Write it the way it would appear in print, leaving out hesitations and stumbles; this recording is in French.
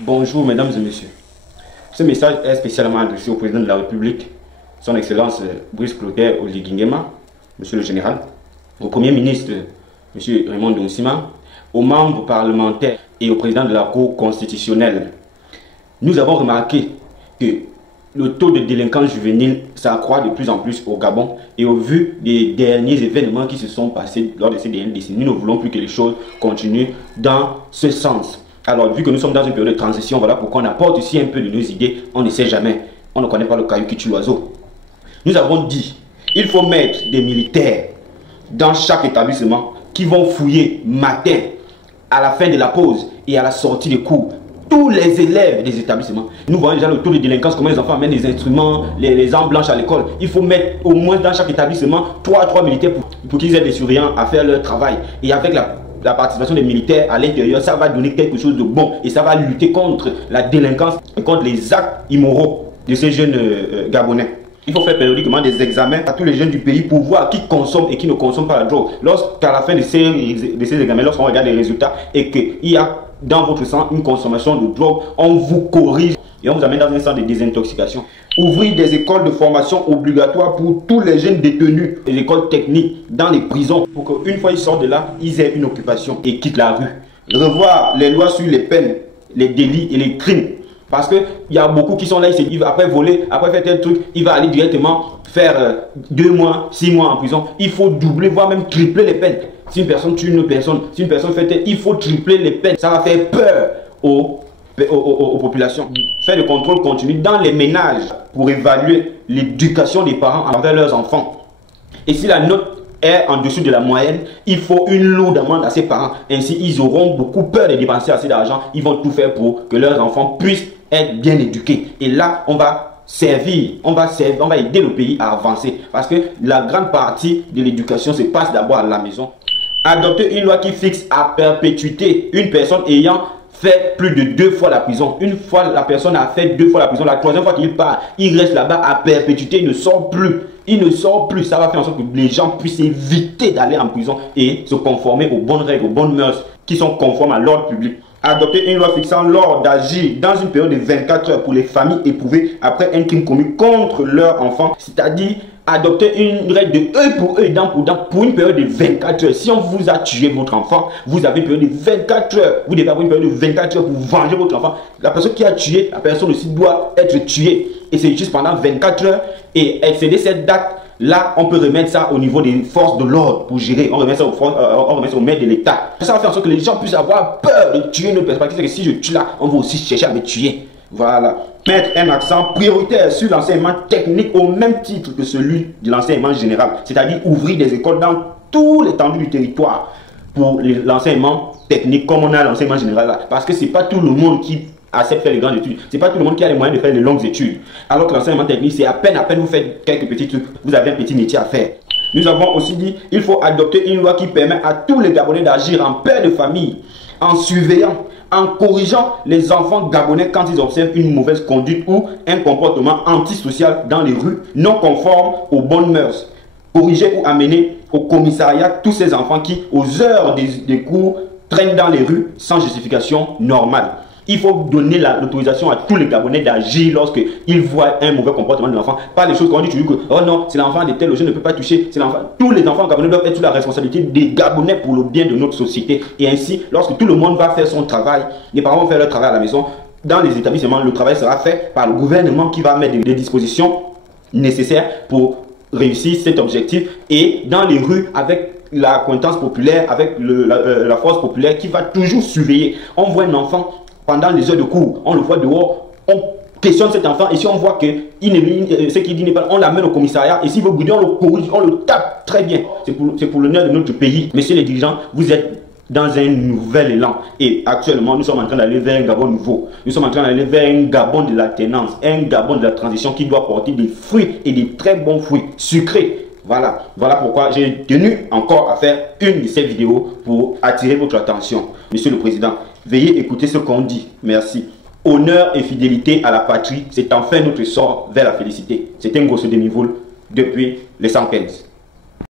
Bonjour mesdames et messieurs. Ce message est spécialement adressé au président de la République, son Excellence Brice Clotaire Oligui Nguema, monsieur le général, au Premier ministre, monsieur Raymond Donsima, aux membres parlementaires et au président de la Cour constitutionnelle. Nous avons remarqué que le taux de délinquance juvénile s'accroît de plus en plus au Gabon et au vu des derniers événements qui se sont passés lors de ces dernières décennies, nous ne voulons plus que les choses continuent dans ce sens. Alors, vu que nous sommes dans une période de transition, voilà pourquoi on apporte ici un peu de nos idées. On ne sait jamais. On ne connaît pas le caillou qui tue l'oiseau. Nous avons dit, il faut mettre des militaires dans chaque établissement qui vont fouiller matin, à la fin de la pause et à la sortie des cours. Tous les élèves des établissements. Nous voyons déjà le taux de délinquance, comment les enfants amènent les instruments, les armes blanches à l'école. Il faut mettre au moins dans chaque établissement 3 militaires pour qu'ils aient des surveillants à faire leur travail. Et avec la participation des militaires à l'intérieur, ça va donner quelque chose de bon et ça va lutter contre la délinquance et contre les actes immoraux de ces jeunes Gabonais. Il faut faire périodiquement des examens à tous les jeunes du pays pour voir qui consomme et qui ne consomme pas la drogue. Lorsqu'à la fin de ces examens, lorsqu'on regarde les résultats et qu'il y a dans votre sang une consommation de drogue, on vous corrige et on vous amène dans un centre de désintoxication. Ouvrir des écoles de formation obligatoires pour tous les jeunes détenus, les écoles techniques dans les prisons, pour qu'une fois ils sortent de là, ils aient une occupation et quittent la rue. Revoir les lois sur les peines, les délits et les crimes. Parce qu'il y a beaucoup qui sont là, ils se disent après voler, après faire tel truc, il va aller directement faire 2 mois, 6 mois en prison. Il faut doubler, voire même tripler les peines. Si une personne tue une personne, si une personne fait tel, il faut tripler les peines. Ça va faire peur aux populations. Faire le contrôle continu dans les ménages pour évaluer l'éducation des parents envers leurs enfants. Et si la note est en dessous de la moyenne, il faut une lourde amende à ses parents. Ainsi, ils auront beaucoup peur de dépenser assez d'argent. Ils vont tout faire pour que leurs enfants puissent être bien éduqués. Et là, on va aider le pays à avancer. Parce que la grande partie de l'éducation se passe d'abord à la maison. Adopter une loi qui fixe à perpétuité une personne ayant fait plus de 2 fois la prison. Une fois la personne a fait 2 fois la prison, la 3e fois qu'il part, il reste là-bas à perpétuité, il ne sort plus. Il ne sort plus. Ça va faire en sorte que les gens puissent éviter d'aller en prison et se conformer aux bonnes règles, aux bonnes mœurs qui sont conformes à l'ordre public. Adopter une loi fixant l'ordre d'agir dans une période de 24 heures pour les familles éprouvées après un crime commis contre leur enfant. C'est-à-dire adopter une règle de œil pour œil, dent pour dent, pour une période de 24 heures. Si on vous a tué votre enfant, vous avez une période de 24 heures. Vous devez avoir une période de 24 heures pour venger votre enfant. La personne qui a tué, la personne aussi doit être tuée. Et c'est juste pendant 24 heures. Et excéder cette date, là, on peut remettre ça au niveau des forces de l'ordre pour gérer. On remet ça au maître de l'État. Ça va faire en sorte que les gens puissent avoir peur de tuer une personne. Parce que si je tue là, on va aussi chercher à me tuer. Voilà. Mettre un accent prioritaire sur l'enseignement technique au même titre que celui de l'enseignement général. C'est-à-dire ouvrir des écoles dans tout l'étendue du territoire pour l'enseignement technique comme on a l'enseignement général là. Parce que ce n'est pas tout le monde qui accepte de faire les grandes études. Ce n'est pas tout le monde qui a les moyens de faire les longues études. Alors que l'enseignement technique, c'est à peine vous faites quelques petits trucs, vous avez un petit métier à faire. Nous avons aussi dit qu'il faut adopter une loi qui permet à tous les Gabonais d'agir en père de famille, en surveillant, en corrigeant les enfants gabonais quand ils observent une mauvaise conduite ou un comportement antisocial dans les rues non conforme aux bonnes mœurs. Corriger ou amener au commissariat tous ces enfants qui, aux heures des cours, traînent dans les rues sans justification normale. Il faut donner l'autorisation à tous les Gabonais d'agir lorsqu'ils voient un mauvais comportement de l'enfant. Pas les choses qu'on dit toujours que oh non, c'est l'enfant de tel, je ne peux pas toucher. Tous les enfants gabonais doivent être sous la responsabilité des Gabonais pour le bien de notre société. Et ainsi, lorsque tout le monde va faire son travail, les parents vont faire leur travail à la maison, dans les établissements, le travail sera fait par le gouvernement qui va mettre des dispositions nécessaires pour réussir cet objectif. Et dans les rues, avec la contence populaire, avec la force populaire qui va toujours surveiller. On voit un enfant pendant les heures de cours, on le voit dehors, on questionne cet enfant et si on voit que ce qu'il dit n'est pas, on l'amène au commissariat et s'il veut bouder, on le corrige, on le tape très bien. C'est pour l'honneur de notre pays. Messieurs les dirigeants, vous êtes dans un nouvel élan et actuellement nous sommes en train d'aller vers un Gabon nouveau. Nous sommes en train d'aller vers un Gabon de l'alternance, un Gabon de la transition qui doit porter des fruits et des très bons fruits sucrés. Voilà pourquoi j'ai tenu encore à faire une de ces vidéos pour attirer votre attention. Monsieur le Président, veuillez écouter ce qu'on dit. Merci. Honneur et fidélité à la patrie, c'est enfin notre sort vers la félicité. C'est un gosse demi-vol depuis les 115.